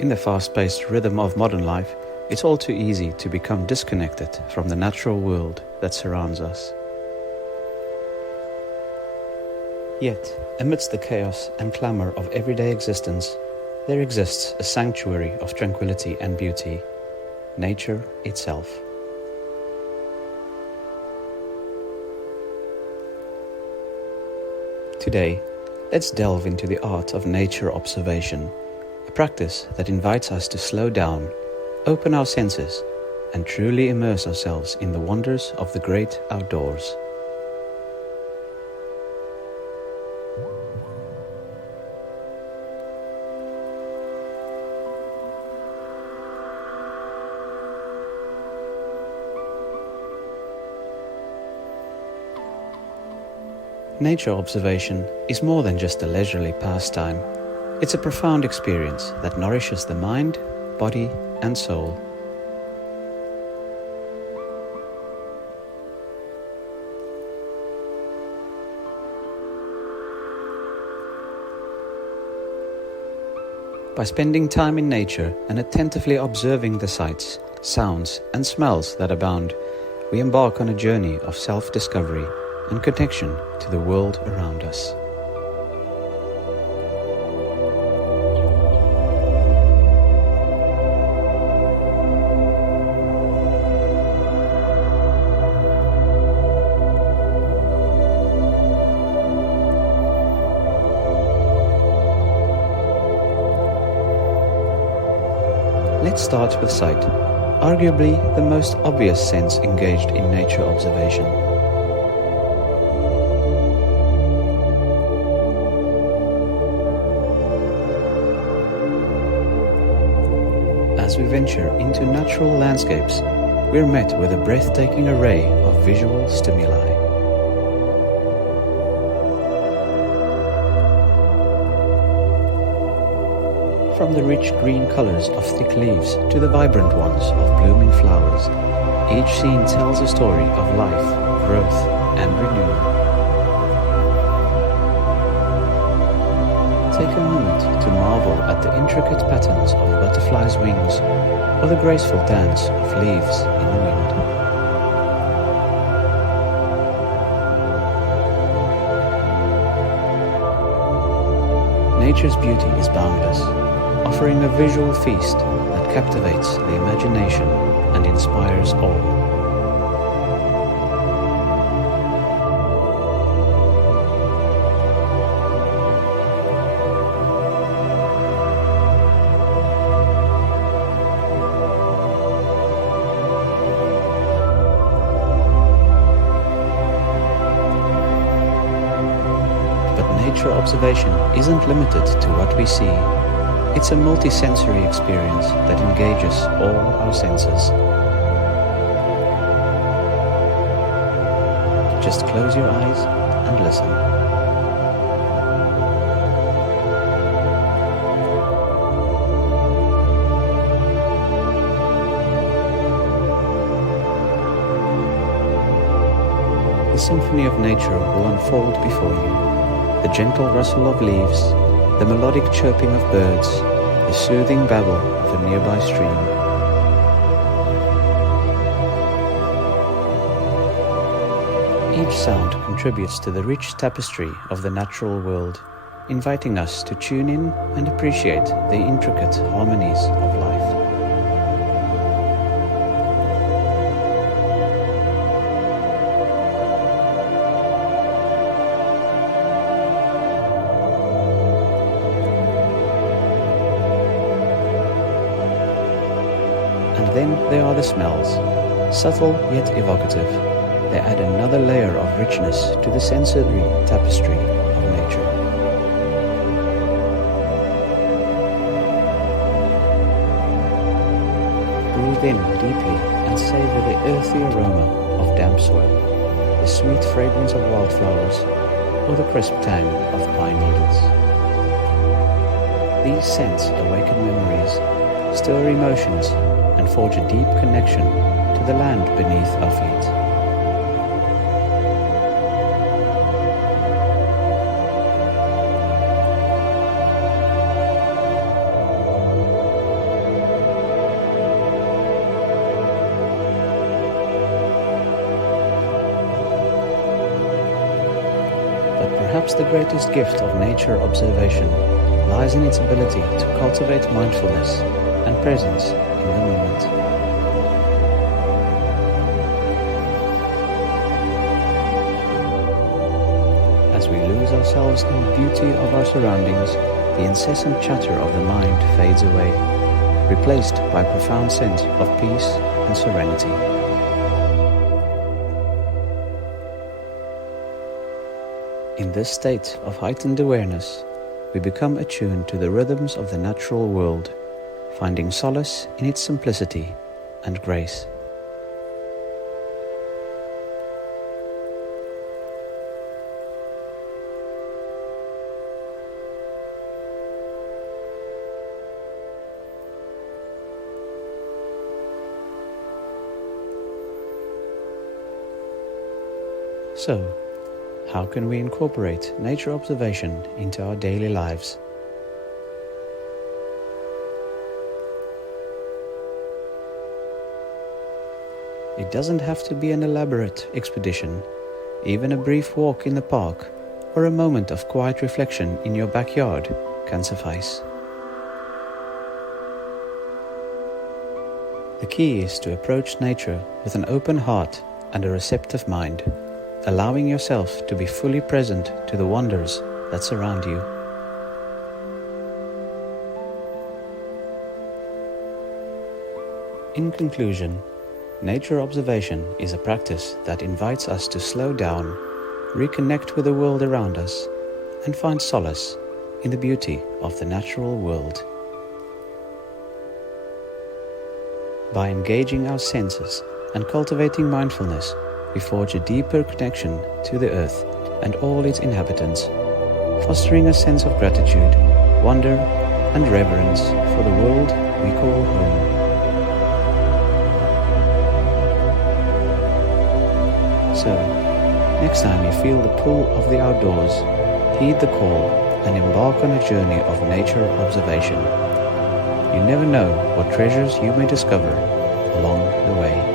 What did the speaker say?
In the fast-paced rhythm of modern life, it's all too easy to become disconnected from the natural world that surrounds us. Yet, amidst the chaos and clamor of everyday existence, there exists a sanctuary of tranquility and beauty, nature itself. Today, let's delve into the art of nature observation, a practice that invites us to slow down, open our senses, and truly immerse ourselves in the wonders of the great outdoors. Nature observation is more than just a leisurely pastime. It's a profound experience that nourishes the mind, body, and soul. By spending time in nature and attentively observing the sights, sounds, and smells that abound, we embark on a journey of self-discovery and connection to the world around us. Let's start with sight, arguably the most obvious sense engaged in nature observation. As we venture into natural landscapes, we're met with a breathtaking array of visual stimuli. From the rich green colors of thick leaves to the vibrant ones of blooming flowers, each scene tells a story of life, growth, and renewal. Take a moment to marvel at the intricate patterns of butterflies' wings or the graceful dance of leaves in the wind. Nature's beauty is boundless, offering a visual feast that captivates the imagination and inspires awe. Nature observation isn't limited to what we see. It's a multi-sensory experience that engages all our senses. Just close your eyes and listen. The symphony of nature will unfold before you. The gentle rustle of leaves, the melodic chirping of birds, the soothing babble of a nearby stream. Each sound contributes to the rich tapestry of the natural world, inviting us to tune in and appreciate the intricate harmonies of life. And then there are the smells, subtle yet evocative. They add another layer of richness to the sensory tapestry of nature. Breathe in deeply and savor the earthy aroma of damp soil, the sweet fragrance of wildflowers, or the crisp tang of pine needles. These scents awaken memories, stir emotions, and forge a deep connection to the land beneath our feet. that perhaps the greatest gift of nature observation lies in its ability to cultivate mindfulness and presence in the moment. As we lose ourselves in the beauty of our surroundings, the incessant chatter of the mind fades away, replaced by a profound sense of peace and serenity. In this state of heightened awareness, we become attuned to the rhythms of the natural world, finding solace in its simplicity and grace. So, how can we incorporate nature observation into our daily lives? It doesn't have to be an elaborate expedition. Even a brief walk in the park or a moment of quiet reflection in your backyard can suffice. The key is to approach nature with an open heart and a receptive mind, allowing yourself to be fully present to the wonders that surround you. In conclusion, nature observation is a practice that invites us to slow down, reconnect with the world around us, and find solace in the beauty of the natural world. By engaging our senses and cultivating mindfulness, we forge a deeper connection to the earth and all its inhabitants, fostering a sense of gratitude, wonder, and reverence for the world we call home. So, next time you feel the pull of the outdoors, heed the call and embark on a journey of nature observation. You never know what treasures you may discover along the way.